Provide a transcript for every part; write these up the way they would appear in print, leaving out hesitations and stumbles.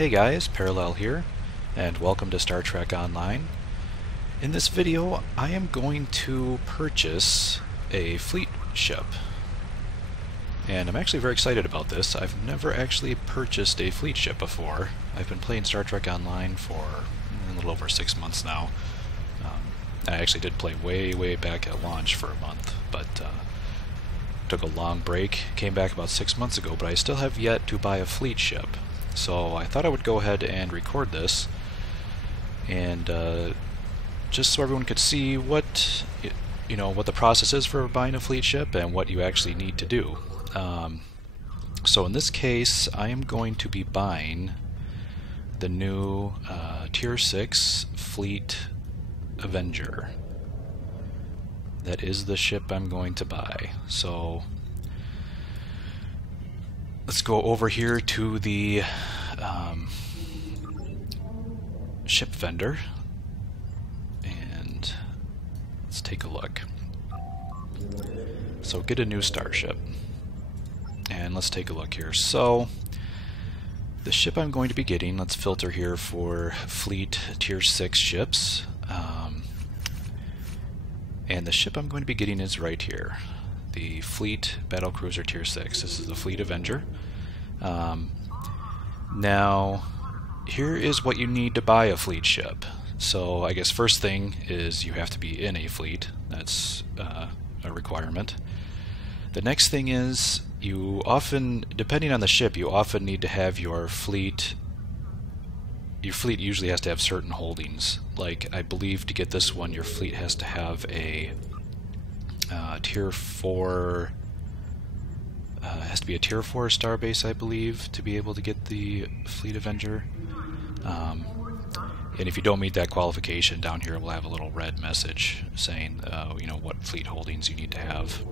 Hey guys, Parallel here, and welcome to Star Trek Online. In this video, I am going to purchase a fleet ship. And I'm actually very excited about this. I've never actually purchased a fleet ship before. I've been playing Star Trek Online for a little over 6 months now. I actually did play way back at launch for a month, but took a long break, came back about 6 months ago, but I still have yet to buy a fleet ship. So I thought I would go ahead and record this, and just so everyone could see what what the process is for buying a fleet ship and what you actually need to do. So in this case, I am going to be buying the new Tier 6 Fleet Avenger. That is the ship I'm going to buy. So let's go over here to the ship vendor and let's take a look. So get a new starship and let's take a look here. So the ship I'm going to be getting, let's filter here for Fleet Tier 6 ships, and the ship I'm going to be getting is right here. The Fleet Battlecruiser Tier 6. This is the Fleet Avenger. Now, here is what you need to buy a fleet ship. So, I guess first thing is you have to be in a fleet. That's a requirement. The next thing is you often, depending on the ship, you often need to have your fleet. Your fleet usually has to have certain holdings. Like, I believe to get this one, your fleet has to have a Tier 4, has to be a Tier 4 starbase, I believe, to be able to get the Fleet Avenger. And if you don't meet that qualification, down here we'll have a little red message saying, what fleet holdings you need to have.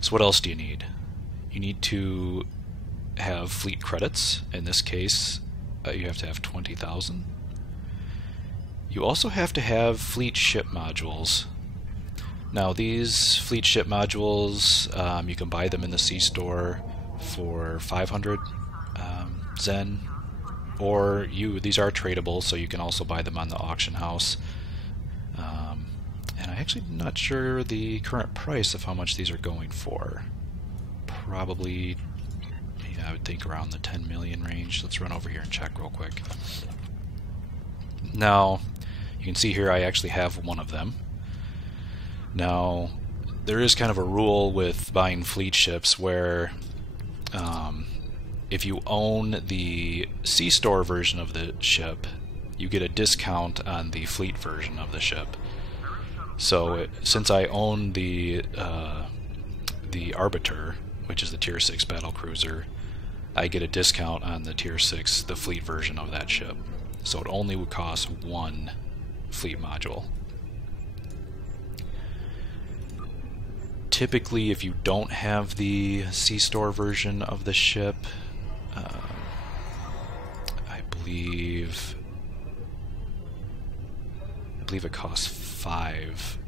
So what else do you need? You need to have fleet credits. In this case, you have to have 20,000. You also have to have fleet ship modules. Now these fleet ship modules, you can buy them in the C-store for 500 Zen, or these are tradable, so you can also buy them on the auction house. And I'm actually not sure the current price of how much these are going for. Probably, I would think around the 10 million range. Let's run over here and check real quick. Now, you can see here I actually have one of them. Now, there is kind of a rule with buying fleet ships where if you own the C-store version of the ship, you get a discount on the fleet version of the ship. So since I own the Arbiter, which is the Tier 6 battlecruiser, I get a discount on the Tier 6, the fleet version of that ship. So it only would cost one fleet module. Typically, if you don't have the C-store version of the ship, I believe it costs five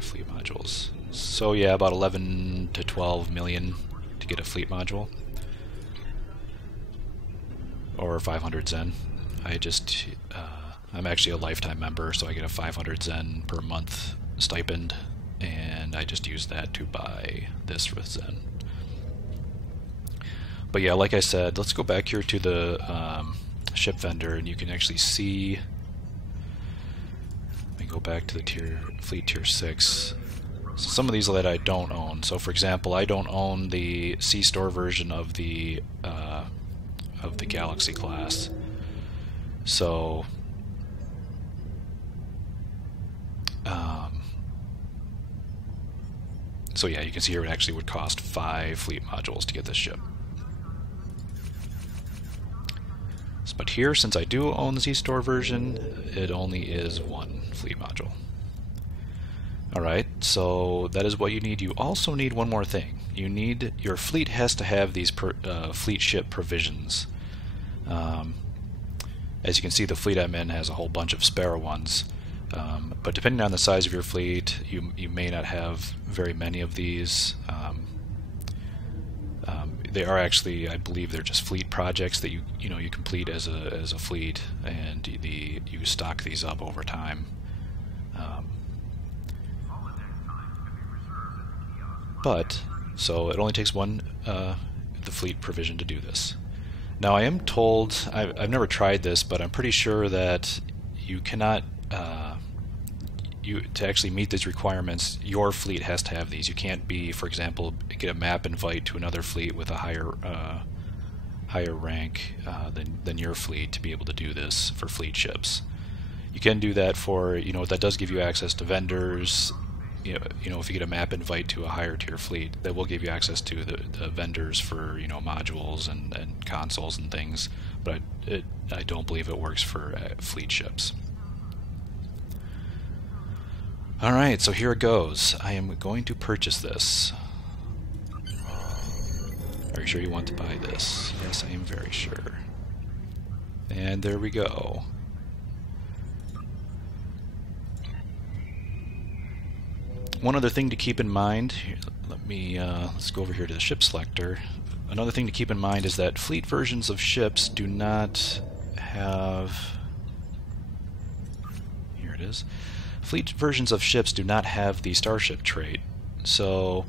fleet modules. So yeah, about 11 to 12 million to get a fleet module, or 500 Zen. I'm actually a lifetime member, so I get a 500 Zen per month stipend, and I just use that to buy this with Zen. But yeah, like I said, let's go back here to the ship vendor, and you can actually see. Let me go back to the Fleet Tier 6. So some of these that I don't own. So for example, I don't own the C-store version of the Galaxy class. So yeah, you can see here it actually would cost 5 fleet modules to get this ship. But here, since I do own the C-store version, it only is 1 fleet module. Alright, so that is what you need. You also need one more thing. Your fleet has to have these fleet ship provisions. As you can see, the fleet I'm in has a whole bunch of spare ones. But depending on the size of your fleet, you may not have very many of these. they are actually, I believe, they're just fleet projects that you complete as a fleet, and you stock these up over time. So it only takes one the fleet provision to do this. Now I am told, I've never tried this, but I'm pretty sure that you cannot, to actually meet these requirements, your fleet has to have these. You can't be, for example, get a map invite to another fleet with a higher rank than your fleet to be able to do this for fleet ships. You can do that for, that does give you access to vendors. If you get a map invite to a higher tier fleet, that will give you access to the vendors for modules and consoles and things, but I don't believe it works for fleet ships. Alright, so here it goes. I am going to purchase this. Are you sure you want to buy this? Yes, I am very sure. And there we go. One other thing to keep in mind, let's go over here to the ship selector. Another thing to keep in mind is that fleet versions of ships do not have, here it is, fleet versions of ships do not have the starship trait, so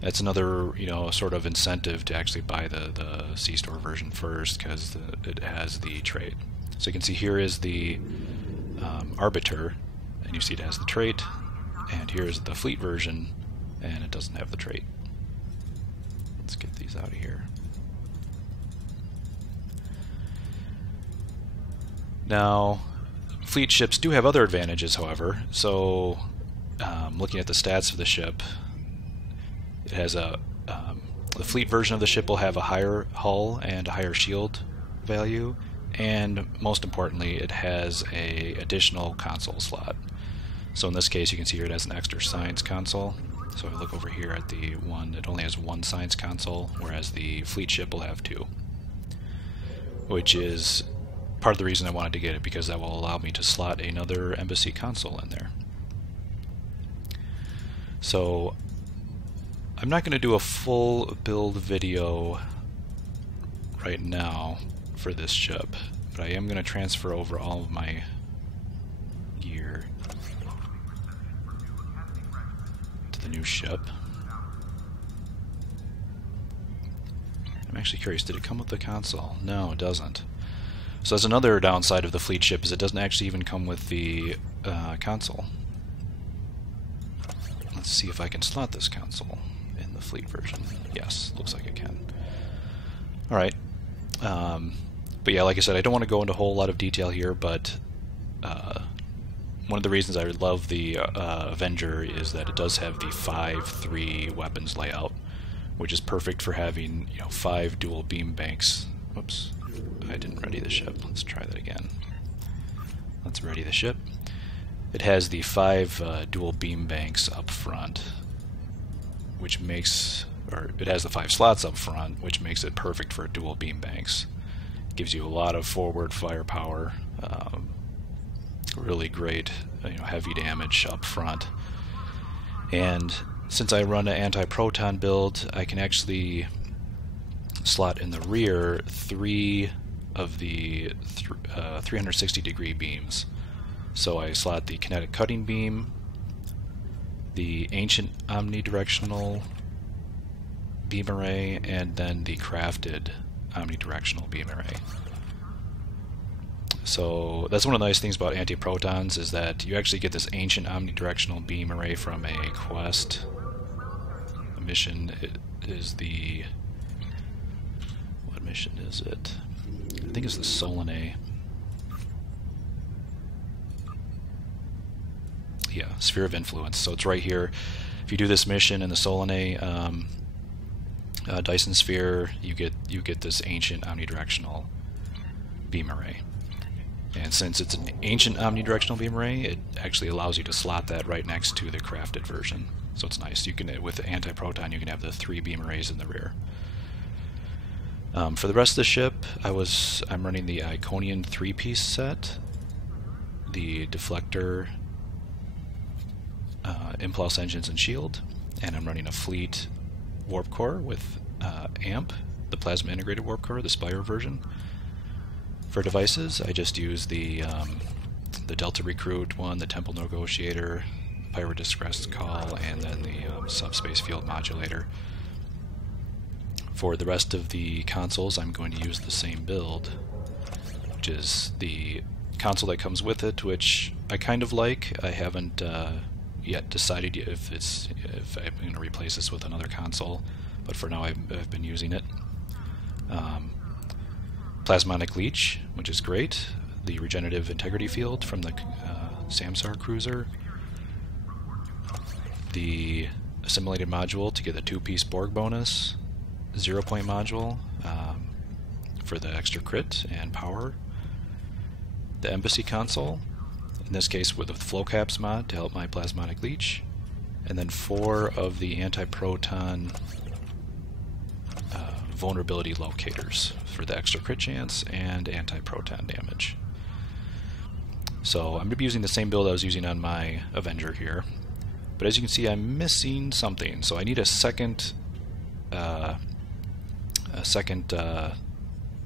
that's another sort of incentive to actually buy the C-Store version first, because it has the trait. So you can see here is the Arbiter, and you see it has the trait. And here's the fleet version, and it doesn't have the trait. Let's get these out of here. Now, fleet ships do have other advantages, however. So, looking at the stats of the ship, it has the fleet version of the ship will have a higher hull and a higher shield value, and most importantly, it has an additional console slot. So in this case, you can see here it has an extra science console. So if I look over here at the one, it only has one science console, whereas the fleet ship will have two. Which is part of the reason I wanted to get it, because that will allow me to slot another embassy console in there. So I'm not going to do a full build video right now for this ship, but I am going to transfer over all of my gear the new ship. I'm actually curious, did it come with the console? No, it doesn't. So that's another downside of the fleet ship, is it doesn't actually even come with the console. Let's see if I can slot this console in the fleet version. Yes, looks like I can. Alright. But yeah, like I said, I don't want to go into a whole lot of detail here, but one of the reasons I love the Avenger is that it does have the 5-3 weapons layout, which is perfect for having 5 dual beam banks. Whoops, I didn't ready the ship. Let's try that again. Let's ready the ship. It has the 5 dual beam banks up front, which makes, or it has the 5 slots up front, which makes it perfect for dual beam banks. It gives you a lot of forward firepower. Really great, heavy damage up front. And since I run an anti-proton build, I can actually slot in the rear 3 of the 360-degree beams. So I slot the kinetic cutting beam, the ancient omnidirectional beam array, and then the crafted omnidirectional beam array. So that's one of the nice things about anti-protons, is that you actually get this ancient omnidirectional beam array from a quest. A mission is the... what mission is it? I think it's the Solanae. Yeah, Sphere of Influence. So it's right here. If you do this mission in the Solanae Dyson Sphere, you get this ancient omnidirectional beam array. And since it's an ancient omnidirectional beam array, it actually allows you to slot that right next to the crafted version. So it's nice. You can, with the anti-proton, you can have the 3 beam arrays in the rear. For the rest of the ship, I'm running the Iconian 3-piece set, the deflector, impulse engines and shield, and I'm running a fleet warp core with amp the Plasma Integrated Warp Core, the Spire version. For devices, I just use the Delta Recruit one, the Temple Negotiator, Pirate Distress Call, and then the Subspace Field Modulator. For the rest of the consoles, I'm going to use the same build, which is the console that comes with it, which I kind of like. I haven't yet decided if I'm going to replace this with another console, but for now I've been using it. Plasmonic Leech, which is great. The Regenerative Integrity Field from the Samsar Cruiser. The Assimilated Module to get the 2-piece Borg bonus. 0-point module for the extra crit and power. The Embassy console, in this case with the Flow Caps mod to help my Plasmonic Leech. And then 4 of the Anti-Proton vulnerability locators for the extra crit chance and anti-proton damage. So I'm going to be using the same build I was using on my Avenger here, but as you can see I'm missing something, so I need a second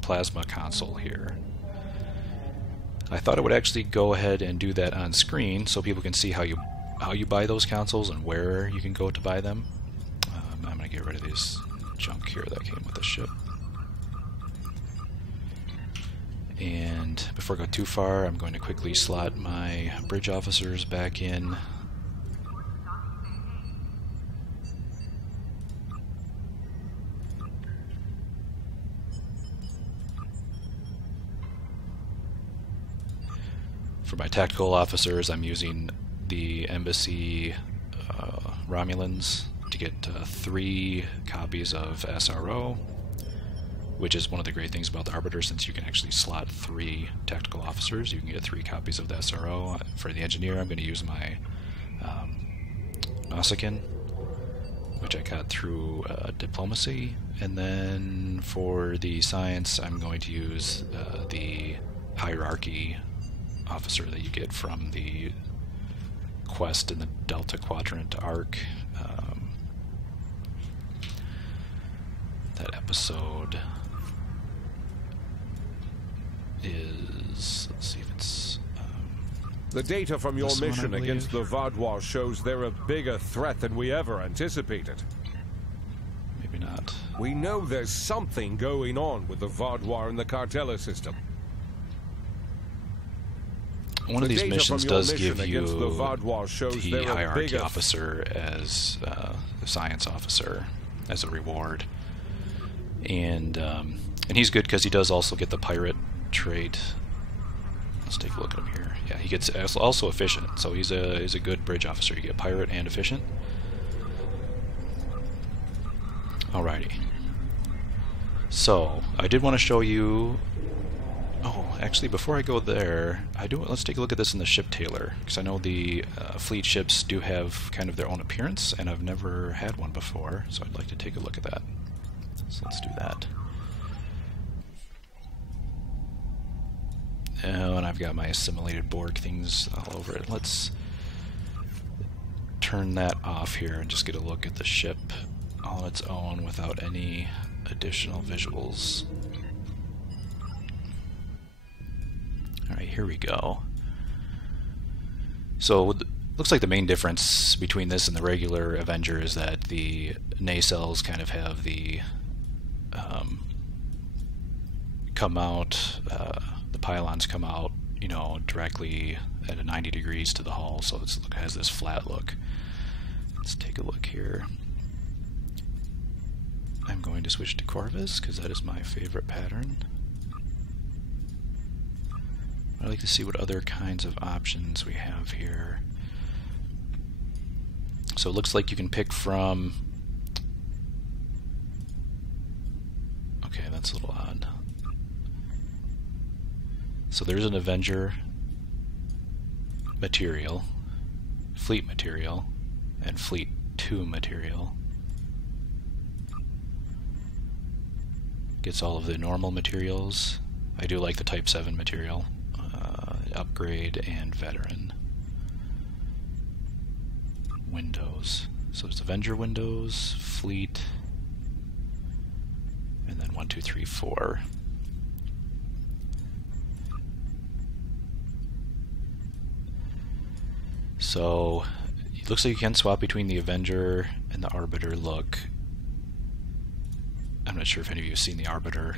plasma console here. I thought it would actually go ahead and do that on screen so people can see how you buy those consoles and where you can go to buy them. I'm going to get rid of these junk here that came with the ship. And before I go too far, I'm going to quickly slot my bridge officers back in. For my tactical officers, I'm using the Embassy Romulans to get 3 copies of SRO, which is one of the great things about the Arbiter, since you can actually slot 3 tactical officers. You can get 3 copies of the SRO. For the Engineer, I'm going to use my Nausicaan, which I got through Diplomacy. And then for the Science, I'm going to use the Hierarchy officer that you get from the quest in the Delta Quadrant arc. That episode is, let's see if it's the data from your mission against the Vaadwaur shows they're a bigger threat than we ever anticipated. Maybe not. We know there's something going on with the Vaadwaur and the Cartella system. One of these missions does give you the Hierarchy officer as the Science officer as a reward, and he's good because he does also get the pirate trait. Let's take a look at him here. Yeah, he gets also efficient, so he's a good bridge officer. You get pirate and efficient. Alrighty. So I did want to show you. Oh, actually, before I go there, let's take a look at this in the ship tailor, because I know the fleet ships do have kind of their own appearance, and I've never had one before, so I'd like to take a look at that. So let's do that. Oh, and I've got my assimilated Borg things all over it. Let's turn that off here and just get a look at the ship on its own without any additional visuals. Alright, here we go. So, looks like the main difference between this and the regular Avenger is that the nacelles kind of have the come out, the pylons come out, you know, directly at a 90 degrees to the hull, so it has this flat look. Let's take a look here. I'm going to switch to Corvus because that is my favorite pattern. I'd like to see what other kinds of options we have here. So it looks like you can pick from... Okay, that's a little odd. So there's an Avenger material, Fleet material, and Fleet 2 material. Gets all of the normal materials. I do like the Type 7 material. Upgrade and Veteran. Windows. So there's Avenger windows, Fleet, and then 2, 3, 4. So it looks like you can swap between the Avenger and the Arbiter look. I'm not sure if any of you have seen the Arbiter.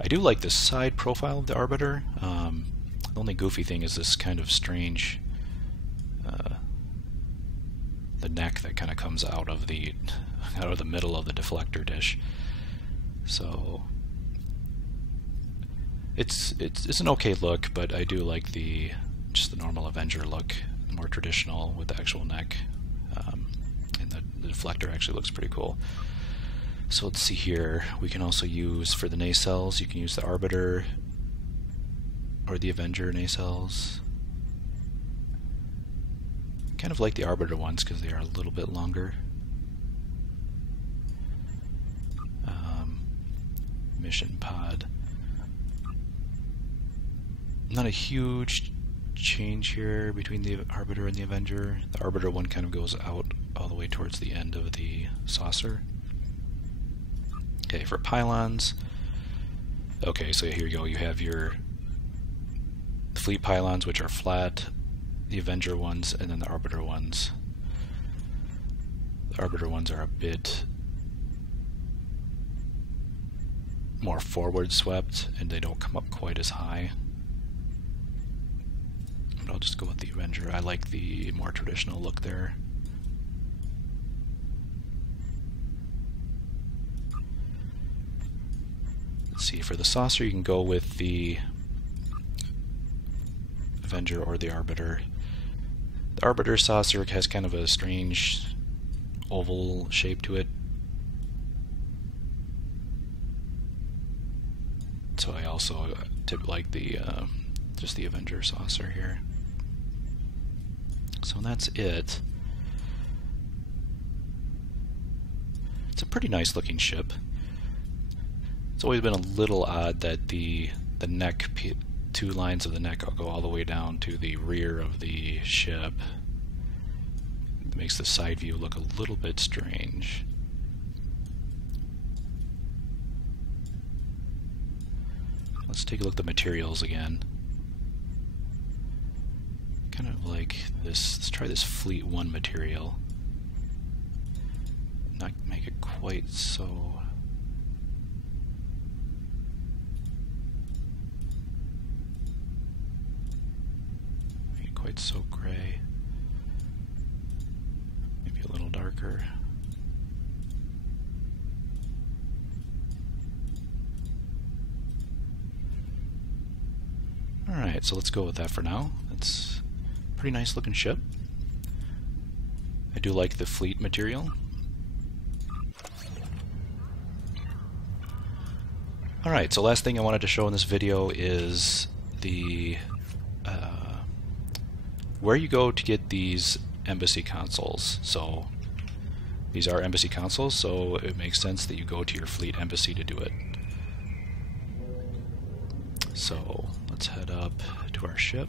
I do like the side profile of the Arbiter. The only goofy thing is this kind of strange the neck that kind of comes out of the middle of the deflector dish. So it's an okay look, but I do like just the normal Avenger look, more traditional with the actual neck, and the deflector actually looks pretty cool. So let's see here. We can also use, for the nacelles, you can use the Arbiter or the Avenger nacelles. Kind of like the Arbiter ones because they are a little bit longer. Mission pod. Not a huge change here between the Arbiter and the Avenger. The Arbiter one kind of goes out all the way towards the end of the saucer. Okay, for pylons. Okay, so here you go. You have your fleet pylons, which are flat, the Avenger ones, and then the Arbiter ones. The Arbiter ones are a bit more forward swept, and they don't come up quite as high. But I'll just go with the Avenger. I like the more traditional look there. Let's see, for the saucer you can go with the Avenger or the Arbiter. The Arbiter saucer has kind of a strange oval shape to it. So I also like the just the Avenger saucer here. So that's it. It's a pretty nice looking ship. It's always been a little odd that the neck, two lines of the neck go all the way down to the rear of the ship. It makes the side view look a little bit strange. Let's take a look at the materials again. Kind of like this. Let's try this Fleet 1 material. Not make it quite so. Make it quite so gray. Maybe a little darker. Alright, so let's go with that for now. It's a pretty nice looking ship. I do like the fleet material. Alright, so last thing I wanted to show in this video is the where you go to get these embassy consoles. So these are embassy consoles, so it makes sense that you go to your fleet embassy to do it. So let's head up to our ship.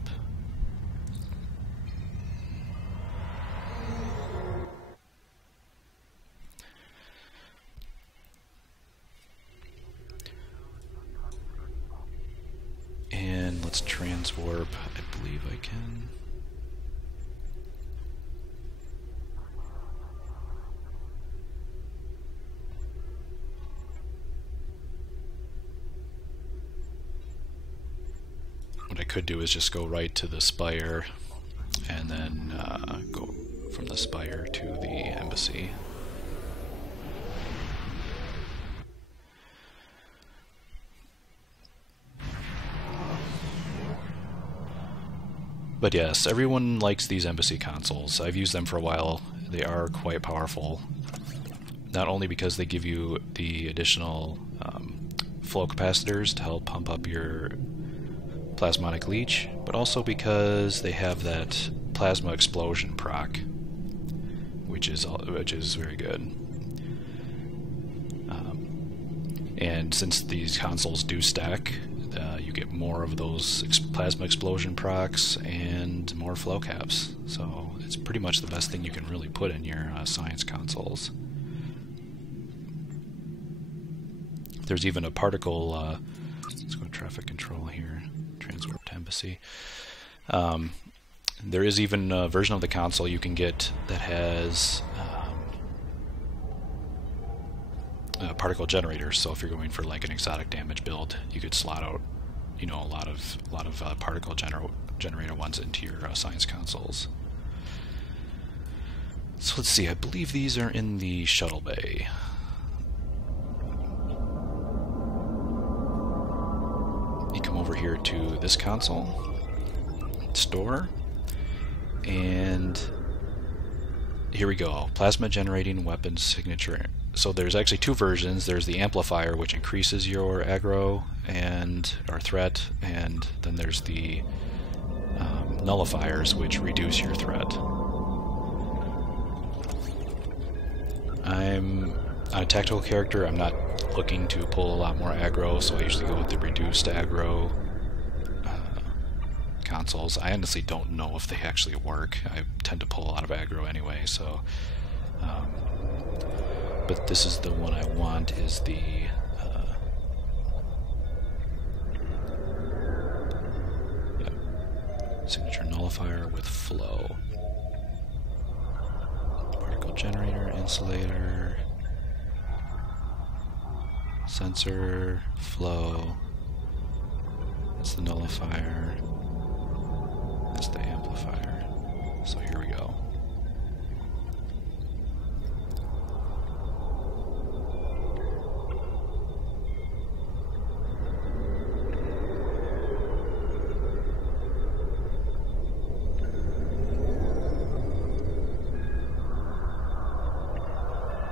And let's transwarp. I believe I can. What I could do is just go right to the spire and then go from the spire to the embassy. But yes, everyone likes these embassy consoles. I've used them for a while. They are quite powerful. Not only because they give you the additional flow capacitors to help pump up your plasmonic leech, but also because they have that plasma explosion proc, which is very good. And since these consoles do stack, you get more of those plasma explosion procs and more flow caps. So it's pretty much the best thing you can really put in your science consoles. There's even a particle, let's go to traffic control here, transwarp to embassy. There is even a version of the console you can get that has a particle generator. So if you're going for like an exotic damage build, you could slot out, you know, a lot of particle generator ones into your science consoles. So let's see. I believe these are in the shuttle bay. You come over here to this console, store, and here we go. Plasma generating weapons signature. So there's actually two versions. There's the amplifier, which increases your aggro and or threat, and then there's the nullifiers, which reduce your threat. I'm a tactical character. I'm not looking to pull a lot more aggro, so I usually go with the reduced aggro consoles. I honestly don't know if they actually work. I tend to pull a lot of aggro anyway, so but this is the one I want, is the signature nullifier with flow. Particle generator, insulator, sensor, flow. That's the nullifier. That's the amplifier. So here we go.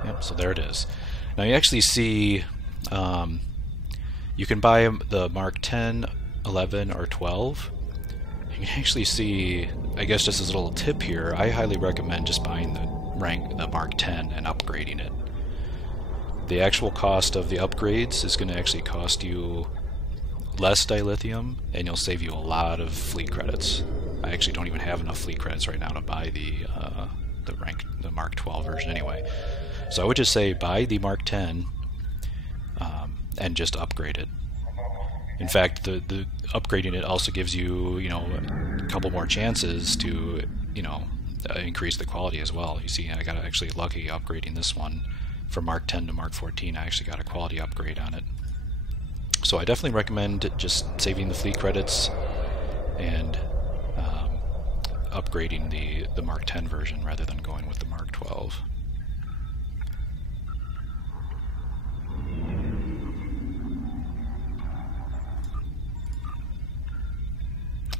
Yep, so there it is. Now you actually see you can buy the Mark 10, 11, or 12. You can actually see, I guess just as a little tip here, I highly recommend just buying the Mark 10 and upgrading it. The actual cost of the upgrades is going to actually cost you less dilithium, and you'll save you a lot of fleet credits. I actually don't even have enough fleet credits right now to buy the Mark 12 version anyway. So I would just say buy the Mark 10 and just upgrade it. In fact, the upgrading it also gives you, you know, a couple more chances to, you know, increase the quality as well. You see, I got actually lucky upgrading this one from Mark 10 to Mark 14. I actually got a quality upgrade on it. So I definitely recommend just saving the fleet credits and upgrading the Mark 10 version rather than going with the Mark 12.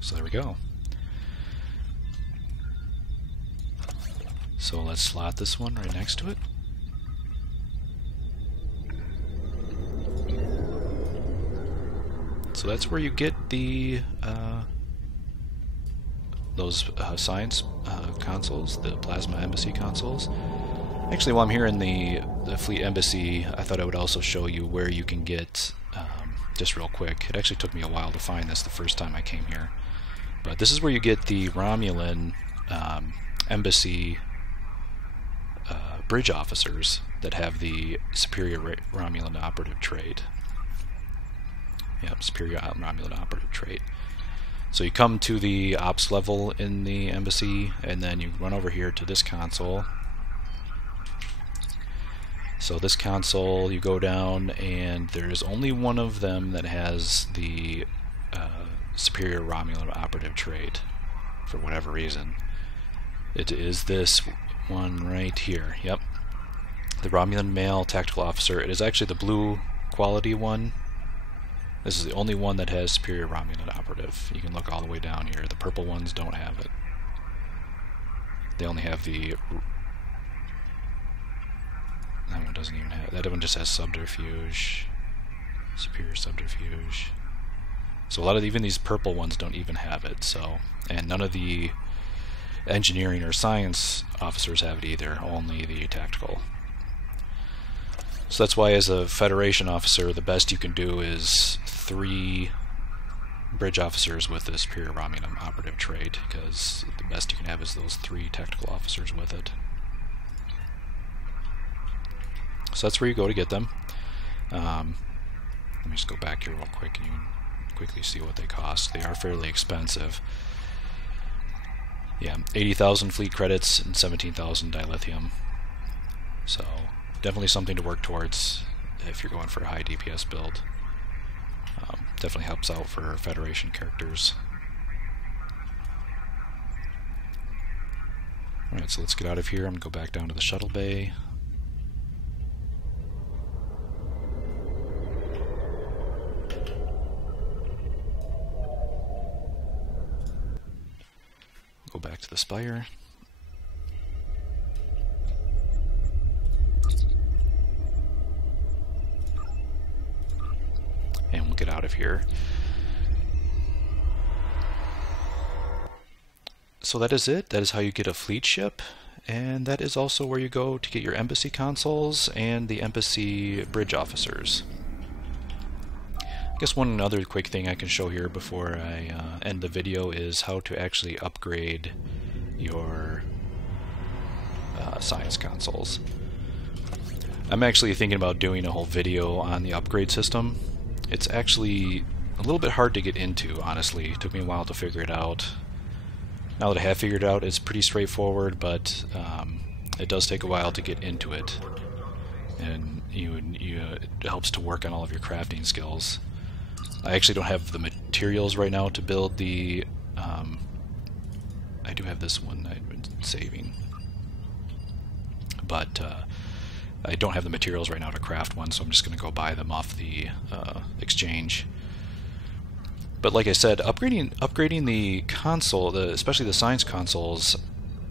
So there we go. So let's slot this one right next to it. So that's where you get the those science consoles, the Plasma Embassy consoles. Actually, while I'm here in the Fleet Embassy, I thought I would also show you where you can get, just real quick. It actually took me a while to find this the first time I came here. But this is where you get the Romulan embassy bridge officers that have the superior Romulan operative trait. Yep, superior Romulan operative trait. So you come to the ops level in the embassy, and then you run over here to this console. So this console, you go down, and there's only one of them that has the superior Romulan operative trait, for whatever reason. It is this one right here. Yep, the Romulan male tactical officer. It is actually the blue quality one. This is the only one that has superior Romulan operative. You can look all the way down here. The purple ones don't have it. They only have the... That one doesn't even have... That one just has subterfuge. Superior subterfuge. So a lot of even these purple ones don't even have it. So, and none of the engineering or science officers have it either. Only the tactical. So that's why, as a Federation officer, the best you can do is 3 bridge officers with the superior Romulan operative trait, because the best you can have is those 3 tactical officers with it. So that's where you go to get them. Let me just go back here real quick and you can quickly see what they cost. They are fairly expensive. Yeah, 80,000 fleet credits and 17,000 dilithium. So definitely something to work towards if you're going for a high DPS build. Definitely helps out for Federation characters. Alright, so let's get out of here. I'm going to go back down to the shuttle bay. Go back to the spire. And we'll get out of here. So that is it. That is how you get a fleet ship, and that is also where you go to get your embassy consuls and the embassy bridge officers. I guess one other quick thing I can show here before I end the video is how to actually upgrade your science consoles. I'm actually thinking about doing a whole video on the upgrade system. It's actually a little bit hard to get into, honestly. It took me a while to figure it out. Now that I have figured it out, it's pretty straightforward, but it does take a while to get into it. And it helps to work on all of your crafting skills. I actually don't have the materials right now to build the... I do have this one I've been saving. But I don't have the materials right now to craft one, so I'm just going to go buy them off the exchange. But like I said, upgrading the console, especially the science consoles,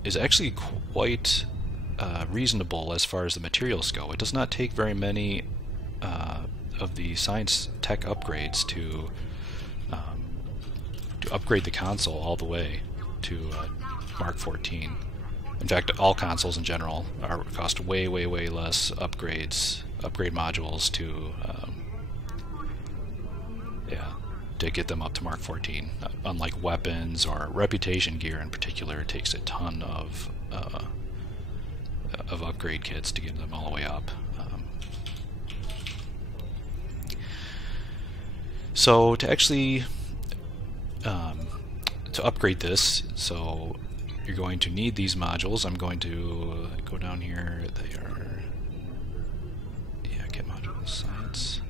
is actually quite reasonable as far as the materials go. It does not take very many of the science tech upgrades to upgrade the console all the way to Mark 14. In fact, all consoles in general cost way less upgrade modules to to get them up to Mark 14. Unlike weapons or reputation gear in particular, it takes a ton of upgrade kits to get them all the way up. So to actually to upgrade this, so you're going to need these modules. I'm going to go down here. They are, kit modules, science.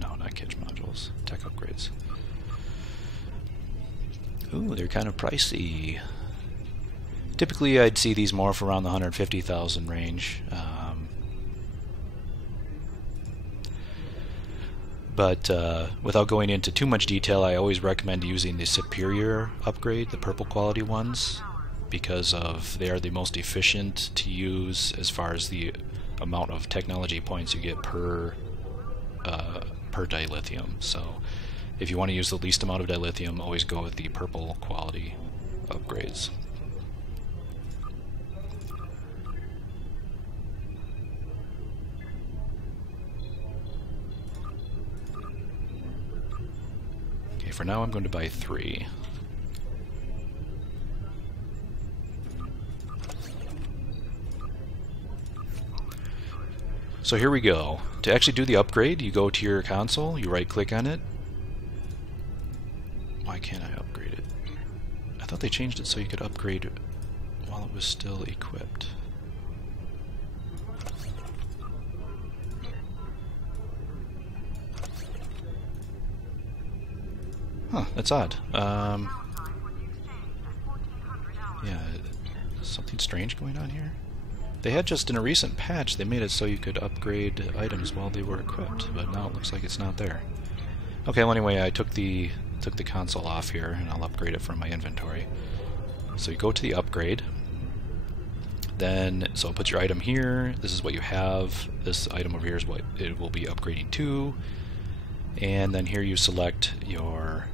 No, not kit modules. Tech upgrades. Ooh, they're kind of pricey. Typically, I'd see these more for around the 150,000 range. But without going into too much detail, I always recommend using the superior upgrade, the purple quality ones, because they are the most efficient to use as far as the amount of technology points you get per dilithium. So if you want to use the least amount of dilithium, always go with the purple quality upgrades. For now, I'm going to buy 3. So here we go. To actually do the upgrade, you go to your console, you right-click on it. Why can't I upgrade it? I thought they changed it so you could upgrade while it was still equipped. Huh, that's odd. Yeah, something strange going on here. They had just in a recent patch, they made it so you could upgrade items while they were equipped, but now it looks like it's not there. Okay, well anyway, I took the console off here, and I'll upgrade it from my inventory. So you go to the upgrade, then, so put your item here, this is what you have, this item over here is what it will be upgrading to, and then here you select your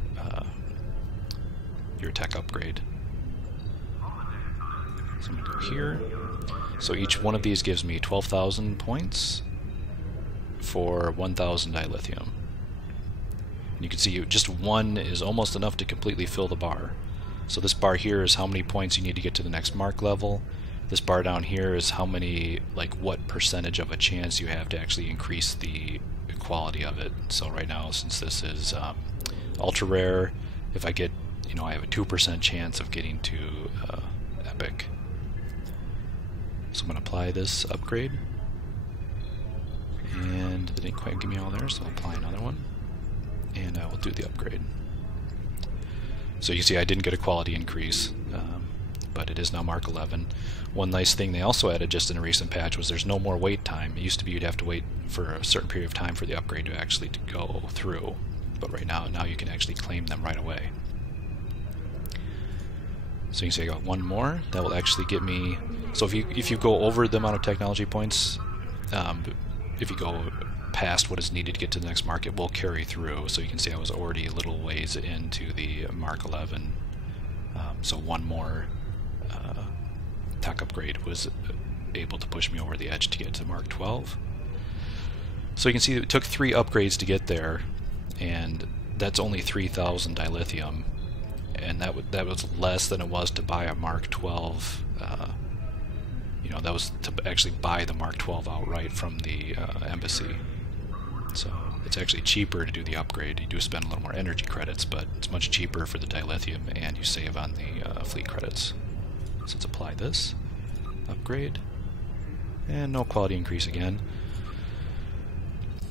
tech upgrade. So I'm going to go here. So each one of these gives me 12,000 points for 1,000 dilithium. And you can see just one is almost enough to completely fill the bar. So this bar here is how many points you need to get to the next mark level. This bar down here is how many, like what percentage of a chance you have to actually increase the quality of it. So right now, since this is ultra rare, if I get, you know, I have a 2% chance of getting to epic. So I'm going to apply this upgrade, and it didn't quite give me all there, so I'll apply another one, and I will do the upgrade. So you see I didn't get a quality increase, but it is now Mark 11. One nice thing they also added just in a recent patch was there's no more wait time. It used to be you'd have to wait for a certain period of time for the upgrade to actually go through, but right now you can actually claim them right away. So you can see I got one more. That will actually get me. So if you go over the amount of technology points, if you go past what is needed to get to the next mark, it will carry through. So you can see I was already a little ways into the Mark 11. So one more tech upgrade was able to push me over the edge to get to Mark 12. So you can see it took 3 upgrades to get there, and that's only 3,000 dilithium, and that was less than it was to buy a Mark 12. You know, that was to actually buy the Mark 12 outright from the embassy. So it's actually cheaper to do the upgrade. You do spend a little more energy credits, but it's much cheaper for the dilithium, and you save on the fleet credits. So let's apply this upgrade, and no quality increase again.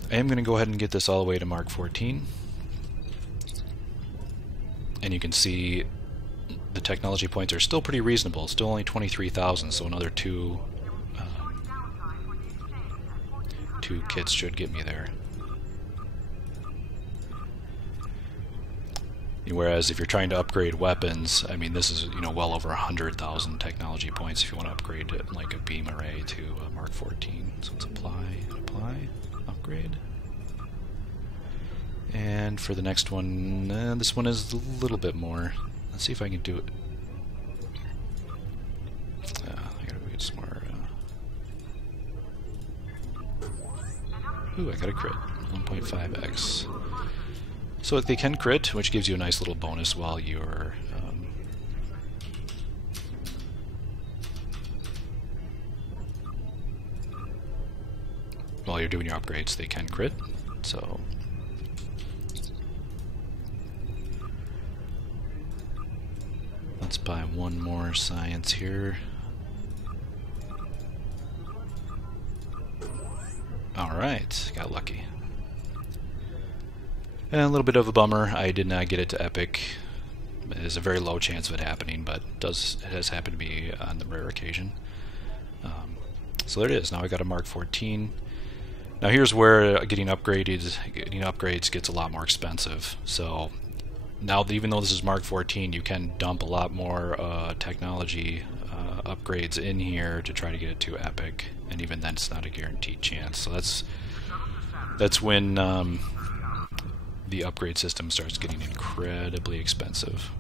I am going to go ahead and get this all the way to Mark 14, and you can see the technology points are still pretty reasonable. Still only 23,000, so another two kits should get me there. Whereas if you're trying to upgrade weapons, I mean, this is, you know, well over 100,000 technology points if you want to upgrade it, like a beam array to Mark 14. So let's apply, upgrade. And for the next one, this one is a little bit more. Let's see if I can do it. I gotta get some more. Ooh, I got a crit. 1.5x. So they can crit, which gives you a nice little bonus while you're doing your upgrades. They can crit. So let's buy one more science here. Alright, got lucky. And a little bit of a bummer, I did not get it to epic. There's a very low chance of it happening, but it has happened to me on the rare occasion. So there it is. Now I got a Mark 14. Now here's where getting upgrades gets a lot more expensive. So now that even though this is Mark 14, you can dump a lot more technology upgrades in here to try to get it to epic, and even then it's not a guaranteed chance. So that's when the upgrade system starts getting incredibly expensive.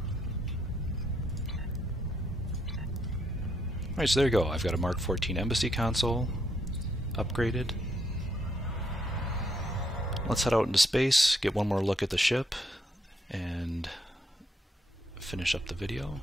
Alright, so there you go. I've got a Mark 14 embassy console upgraded. Let's head out into space, get one more look at the ship, and finish up the video.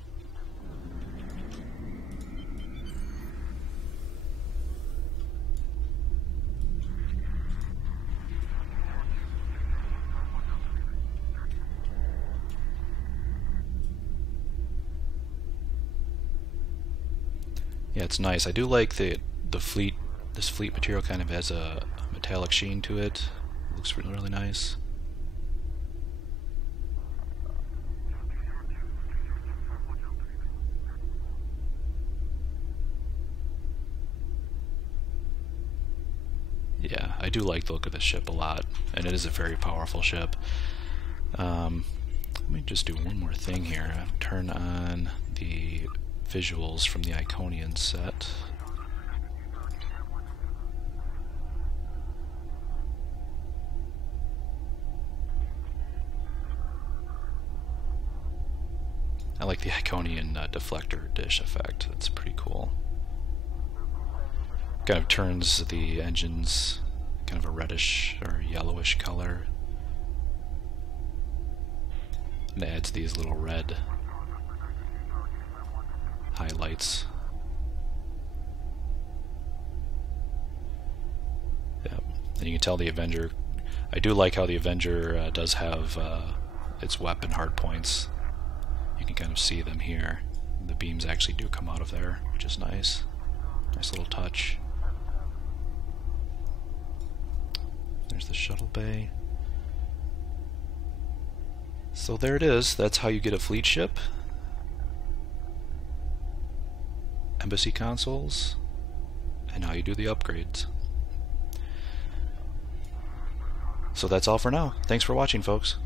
Yeah, it's nice. I do like the fleet. This fleet material kind of has a metallic sheen to it. Looks really, really nice. Yeah, I do like the look of this ship a lot, and it is a very powerful ship. Let me just do one more thing here. Turn on the visuals from the Iconian set. I like the Iconian deflector dish effect. That's pretty cool. Kind of turns the engines kind of a reddish or yellowish color, and adds these little red highlights. And you can tell the Avenger, I do like how the Avenger does have its weapon hardpoints. You can kind of see them here. The beams actually do come out of there, which is nice. Nice little touch. There's the shuttle bay. So there it is. That's how you get a fleet ship. Embassy consoles. And how you do the upgrades. So that's all for now. Thanks for watching, folks.